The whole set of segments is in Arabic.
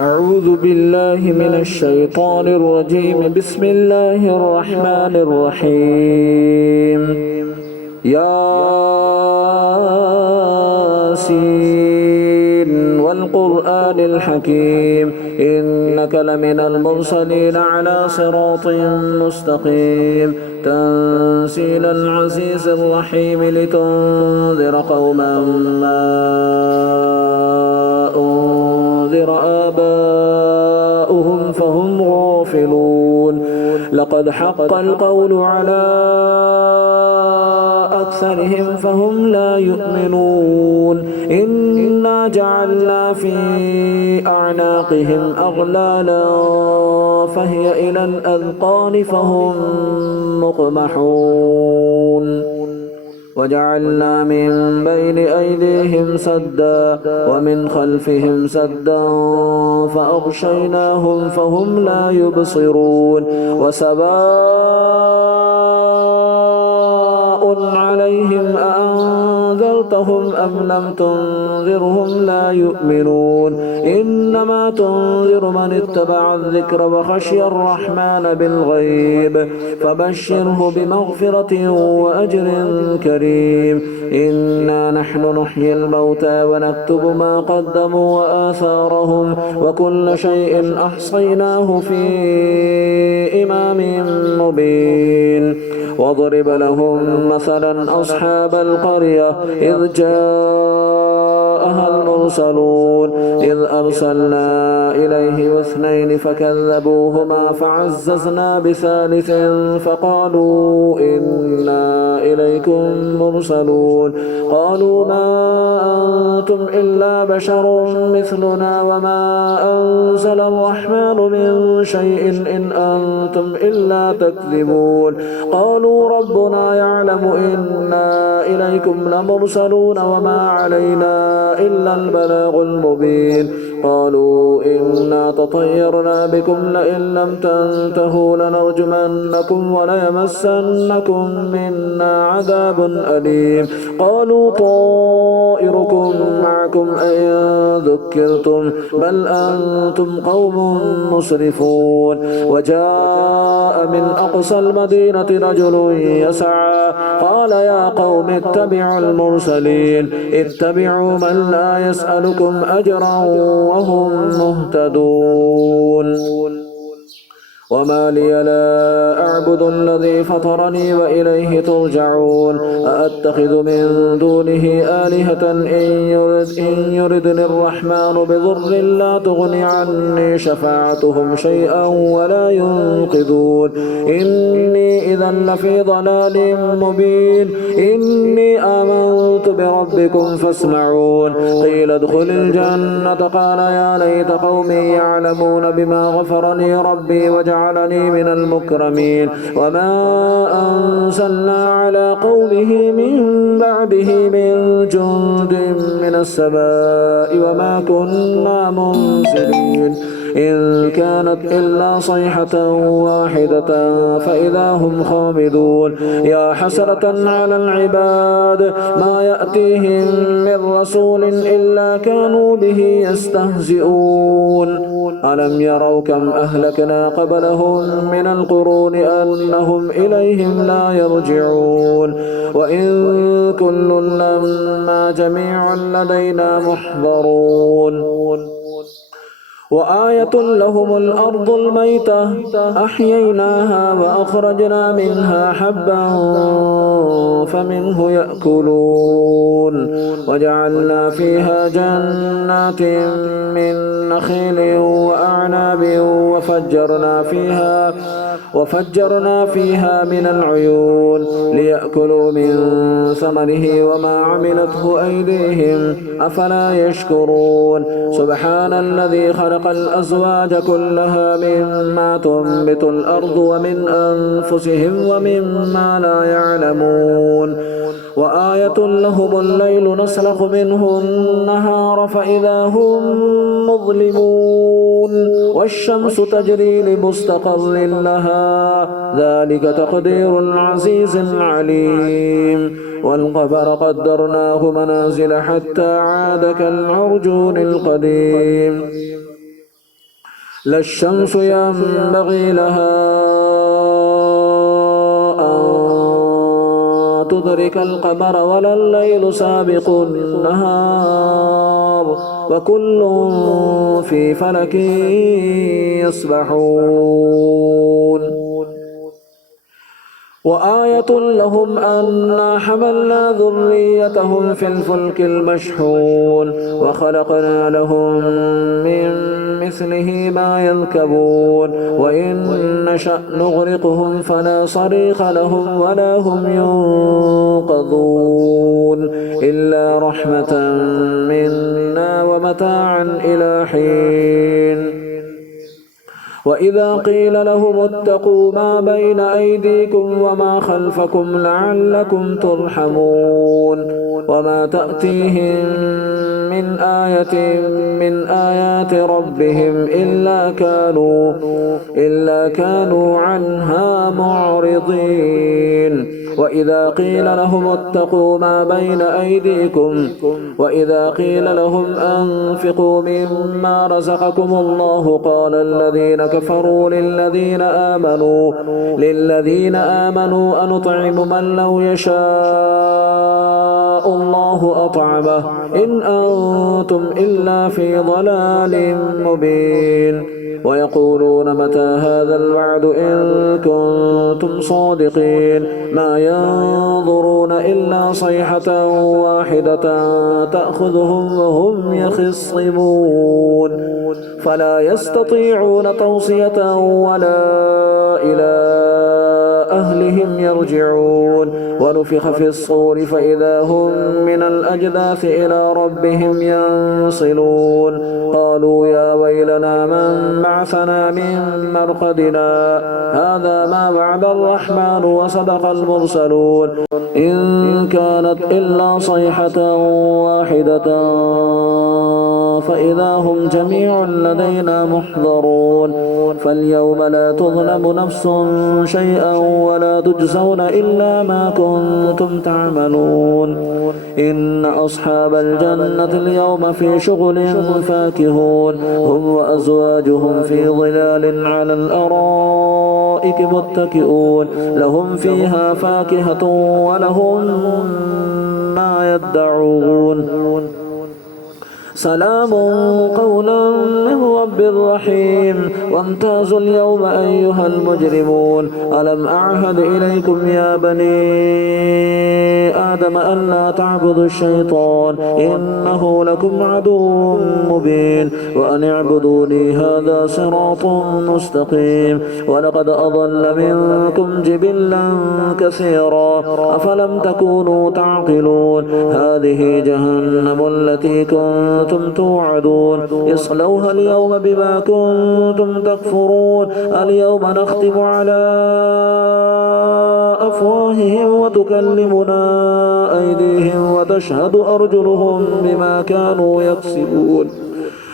أعوذ بالله من الشيطان الرجيم. بسم الله الرحمن الرحيم. ياسين والقرآن الحكيم إنك لمن المرسلين على صراط مستقيم تنزيل العزيز الرحيم لتنذر قوما ما أنذر آباؤهم فهم غافلون. لقد حق القول على أكثرهم فهم لا يؤمنون. إنا جعلنا في أعناقهم أغلالا فهي إلى الأذقان فهم مقمحون. وجعلنا من بين أيديهم سدا ومن خلفهم سدا فأغشيناهم فهم لا يبصرون. وسواء عليهم أأنذرتهم أم لم تنذرهم لا يؤمنون. إنما تنذر من اتبع الذكر وخشي الرحمن بالغيب فبشره بمغفرة وأجر كريم. إنا نحن نحيي الموتى ونكتب ما قدموا وآثارهم وكل شيء أحصيناه في إمام مبين. واضرب لهم مثلا أصحاب القرية إذ جاءها المرسلون إذ أرسلنا إليه اثنين فكذبوهما فعززنا بثالث فقالوا إنا إليكم مرسلون. قالوا ما أنتم إلا بشر مثلنا وما أنزل الرحمن من شيء إن أنتم إلا تكذبون. قالوا ربنا يعلم إنا إليكم لمرسلون وما علينا إلا البلاغ المبين. قالوا إنا تطيرنا بكم لئن لم تنتهوا لنرجمنكم وليمسنكم منا عذاب أليم. قالوا طائركم معكم أئن ذكرتم بل أنتم قوم مسرفون. وجاء من أقصى المدينة رجل يسعى قال يا قوم اتبعوا المرسلين اتبعوا من لا يسألكم أجرا وهم مهتدون. وما لي لا أعبد الذي فطرني وإليه ترجعون. أأتخذ من دونه آلهة إن يردني الرحمن بضر لا تغن عني شفاعتهم شيئا ولا ينقذون. إني إذا لفي ضلال مبين. إني آمنت بربكم فاسمعون. قيل ادخل الجنة قال يا ليت قومي يعلمون بما غفرني ربي وجعلني من المكرمين. وما أنزلنا على قومه من بعده من جند من السماء وما كنا منزلين. إن كانت إلا صيحة واحدة فإذا هم خامدون. يا حسرة على العباد ما يأتيهم من رسول إلا كانوا به يستهزئون. ألم يروا كم أهلكنا قبلهم من القرون أنهم إليهم لا يرجعون. وإن كل لما جميع لدينا محضرون. وآية لهم الأرض الميتة أحييناها وأخرجنا منها حبا فمنه يأكلون. وجعلنا فيها جنات من نخيل وأعناب وفجرنا فيها من العيون ليأكلوا من ثمره وما عملته أيديهم أفلا يشكرون. سبحان الذي خلق الأزواج كلها مما تنبت الأرض ومن أنفسهم ومما لا يعلمون. وآية لهم الليل نسلخ منه النهار فإذا هم مظلمون. والشمس تجري لمستقر لها ذلك تقدير العزيز العليم. والقمر قدرناه منازل حتى عاد كالعرجون القديم. لا الشمس ينبغي لها أن تدرك القمر ولا الليل سابق النهار وكل في فلك يسبحون وآية لهم أنا حملنا ذريتهم في الفلك المشحون وخلقنا لهم من مثله ما يركبون وإن نشأ نغرقهم فلا صريخ لهم ولا هم ينقذون إلا رحمة منا ومتاعا إلى حين وإذا قيل لهم اتقوا ما بين أيديكم وما خلفكم لعلكم ترحمون وما تأتيهم من آية من آيات ربهم إلا كانوا عنها معرضين وإذا قيل لهم اتقوا ما بين أيديكم وإذا قيل لهم أنفقوا مما رزقكم الله قال الذين كفروا للذين آمنوا أنطعم من لو يشاء الله أطعمه إن أنتم إلا في ضلال مبين ويقولون متى هذا الوعد إن كنتم صادقين ما ينظرون إلا صيحة واحدة تأخذهم وهم يخصمون فلا يستطيعون توصية ولا إلى أهلهم يرجعون ونفخ في الصور فإذا هم من الأجداث إلى ربهم ينصلون قالوا يا ويلنا من بعثنا من مرقدنا هذا ما وعد الرحمن وصدق المرسلون إن كانت إلا صيحة واحدة فإذا هم جميع لدينا محضرون فاليوم لا تظلم نفس شيئا ولا تجزون إلا ما كنتم تعملون إن أصحاب الجنة اليوم في شغل فاكهون هم وأزواجهم في ظلال على الأرائك متكئون لهم فيها فاكهة ولهم ما يدعون سلام قولا من رب رحيم وامتازوا اليوم أيها المجرمون ألم أعهد إليكم يا بني آدم ألا تعبدوا الشيطان إنه لكم عدو مبين وأن اعبدوني هذا صراط مستقيم ولقد أضل منكم جبلا كثيرا أفلم تكونوا تعقلون هذه جهنم التي كنتم توعدون اصلوها اليوم بما كنتم تكفرون اليوم نختم على أفواههم وتكلمنا أيديهم وتشهد أرجلهم بما كانوا يكسبون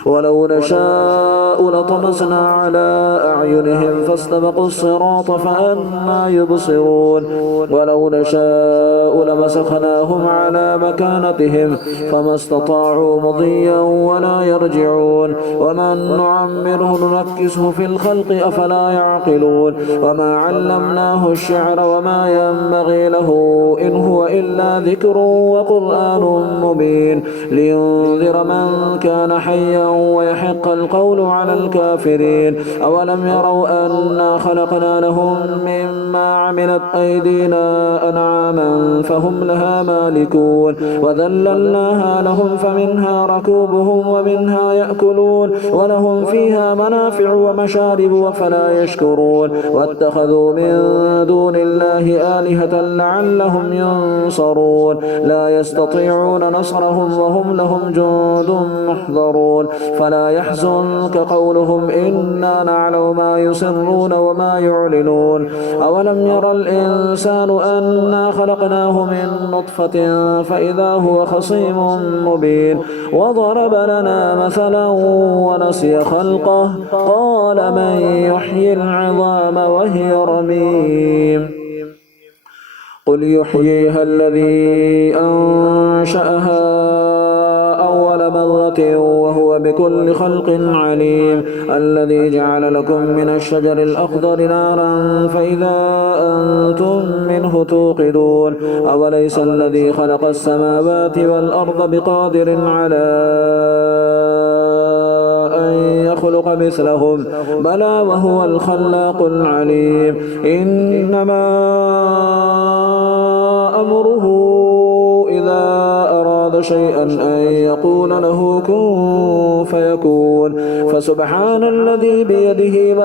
ولو نشاء لطمسنا على أعينهم فاستبقوا الصراط فأنى يبصرون ولو نشاء لمسخناهم على مكانتهم فما استطاعوا مضيا ولا يرجعون ومن نعمره ننكسه في الخلق أفلا يعقلون وما علمناه الشعر وما ينبغي له إن هو إلا ذكر وقرآن مبين لينذر من كان حيا ويحق القول على الكافرين أولم يروا أنا خلقنا لهم مما عملت أيدينا أنعاما فهم لها مالكون وذللناها لهم فمنها ركوبهم ومنها يأكلون ولهم فيها منافع ومشارب وفلا يشكرون واتخذوا من دون الله آلهة لعلهم ينصرون لا يستطيعون نصرهم وهم لهم جند محضرون فلا يحزنك قولهم إنا نعلم ما يسرون وما يعلنون أولم يرى الإنسان أنا خلقناه من نطفة فإذا هو خصيم مبين وضرب لنا مثلا ونسي خلقه قال من يحيي العظام وهي رميم قل يحييها الذي أنشأها أول أول مرة وهو بكل خلق عليم الذي جعل لكم من الشجر الأخضر نارا فإذا أنتم منه توقدون أوليس الذي خلق السماوات والأرض بقادر على أن يخلق مثلهم بلى وهو الخلاق العليم إنما أمره إذا أراد شيئا أن يقول له كن فيكون فسبحان الذي بيده